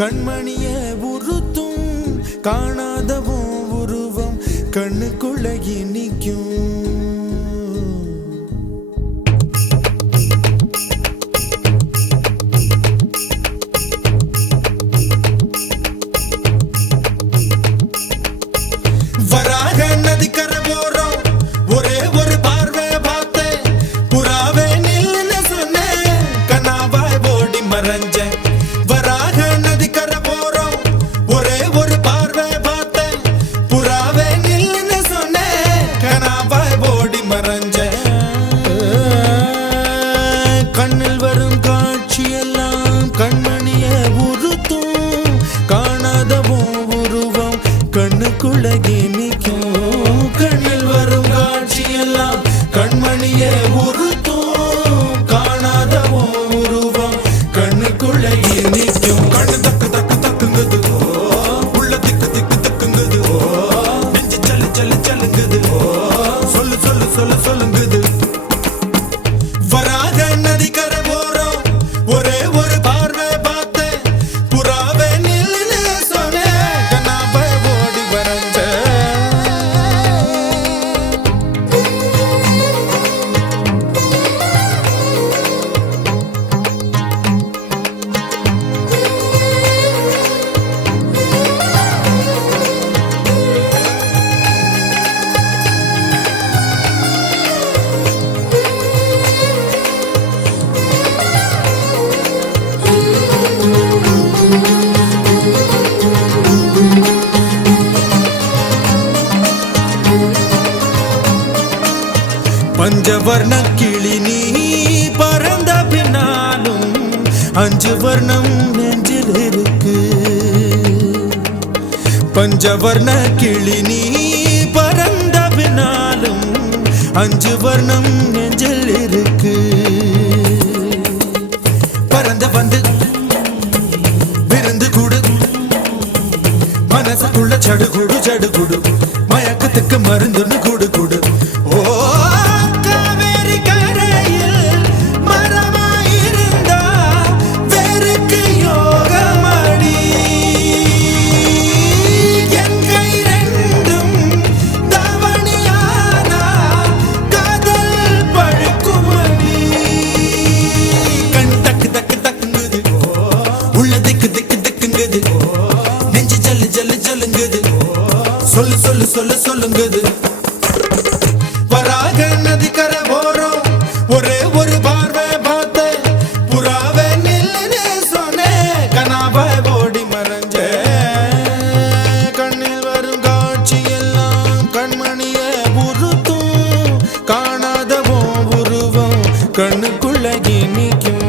கண்மணிய உறுத்தும் காணாதவும் உருவம் கண்ணுக்குள்ள நிற்கும். வராக நதிக்கரை போறோம், ஒரே ஒரு பார்வை பார்த்தேன், புறாவே நில்லுன்னு சொன்னேன், கனாவாய் ஓடி மறைஞ்சேன். வராக நதிக்கரை போறோம், ஒரே ஒரு பார்வை பார்த்தேன், புறாவே நில்லுன்னு சொன்னேன், கனாவாய் ஓடி மறைஞ்சேன். கண்ணில் வரும் காட்சியெல்லாம் கண்மணிய உறுத்தும் காணாதவும் உருவம் கண்ணுக்குள்ள நிற்கும். கண்ணில் வரும் காட்சியெல்லாம் கண்மணிய உறுத்தும் காணாதவும் உருவம் கண்ணுக்குள்ள நிற்கும். கண்ணு தக்கு தக்கு தக்குங்குது, உள்ள திக்கு திக்கு தக்குங்குது, நெஞ்சு சல்லு சல்லு சல்லுங்குது, சொல்லு சொல்லு சொல்லு சொல்லுங்குது. வராக நதிக்கரை போறோம், ஒரே ஒரு பார்வை பார்த்தேன், புறாவே நில்லுன்னு சொன்னேன், கனாவாய் ஓடி மறைஞ்சேன். பஞ்சவர்ண கிளி நீ பறந்த பின்னாலும் 5 வர்ணம் நெஞ்சில் இருக்கு. பஞ்சவர்ண கிளி நீ பறந்த பின்னாலும் 5 வர்ணம் நெஞ்சில் இருக்கு. பறந்து வந்து விருந்து கூடு, மனசுக்குள்ள சடுகுடு சடுகுடு, மயக்கத்துக்கு மருந்துன்னு கூடு கூடு. ஓ காவேரி கரையில் மரமாயிருந்தா வேருக்கு யோகமடி, என் கை ரெண்டும் தவணியானா காதல் பழுக்குமடி. கண் தக்கு தக்கு தக்குங்குது, உள்ள திக்கு திக்கு திக்குங்குது, நெஞ்சு ஜல்லு ஜல்லு ஜல்லுங்குது, சொல்லு சொல்லு சொல்லு சொல்லுங்குது. வராக நதிக்கரை போறோம், ஒரே ஒரு பார்வை பார்த்தேன், புறாவே நில்லுன்னு சொன்னேன், கனாவாய் ஓடி மறைஞ்சேன். கண்ணில் வரும் காட்சியெல்லாம் கண்மணிய உறுத்தும் காணாதவும் உருவம் கண்ணுக்குள்ள நிற்கும்.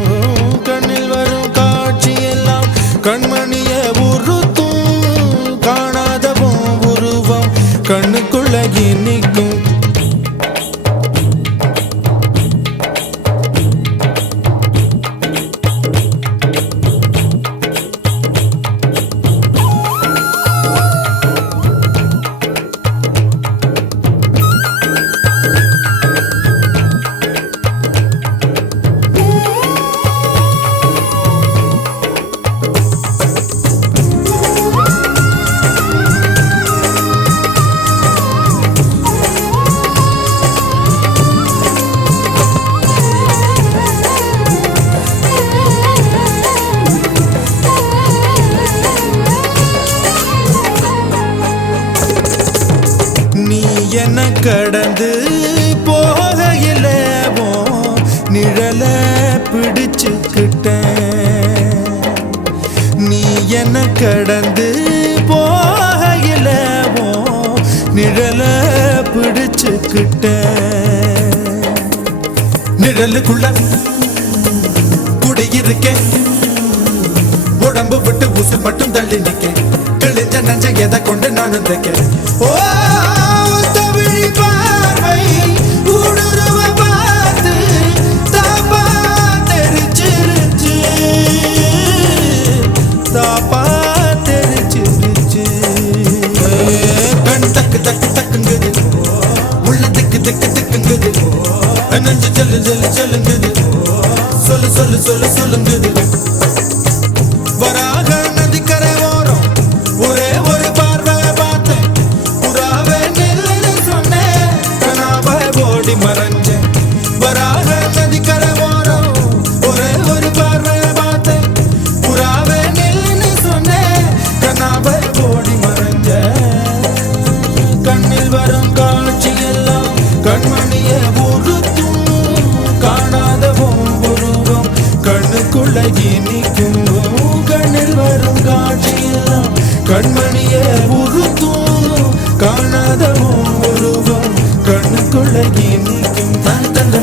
கண்ணில் வரும் காட்சியெல்லாம் கண்மணிய உறுத்தும் காணாதவும் உருவம் கண்ணுக்குள்ள நிற்கும். என்ன கடந்து போகையில நிழல பிடிச்சுக்கிட்டேன். நீ என்ன கடந்து போகையில நிழல பிடிச்சுக்கிட்டேன். நிழலுக்குள்ள குடியிருக்கேன், உடம்பு விட்டு உசு மட்டும் தள்ளி நிற்கேன், கிழிஞ்ச நஞ்ச எதை கொண்டு நானும் தைக்கேன். ஓ பார்வை ஊடுருவ பார்த்து தாப்பா தெரிச்சிருச்சு, தாப்பா தெரிச்சிருச்சு. கண் தக்கு தக்கு தக்குங்குது, உள்ள திக்கு திக்கு திக்குங்குது, நெஞ்சு ஜல்லு ஜல்லு ஜல்லுங்குது, சொல்லு சொல்லு சொல்லு சொல்லுங்குது. வராக நதி ஓடி மறைஞ்சேன் வராக நதிக்கரை ஓரம் ஒரே ஒரு பார்வை பார்த்தேன் புறாவே நில்லுன்னு சொன்னேன் கண்ணாவை ஓடி மறைஞ்சேன் கண்ணில் வரும் காட்சி எல்லாம் கண்மணிய உறுத்தும் காணாத உருவம் கண்ணுக்குள்ள இனிக்கும் கண்ணில் வரும் காட்சி எல்லாம் கண்மணிய உறுத்தும் காணாத உருவம் கண்ணுக்குள்ள இனிக்கும் தன் தந்த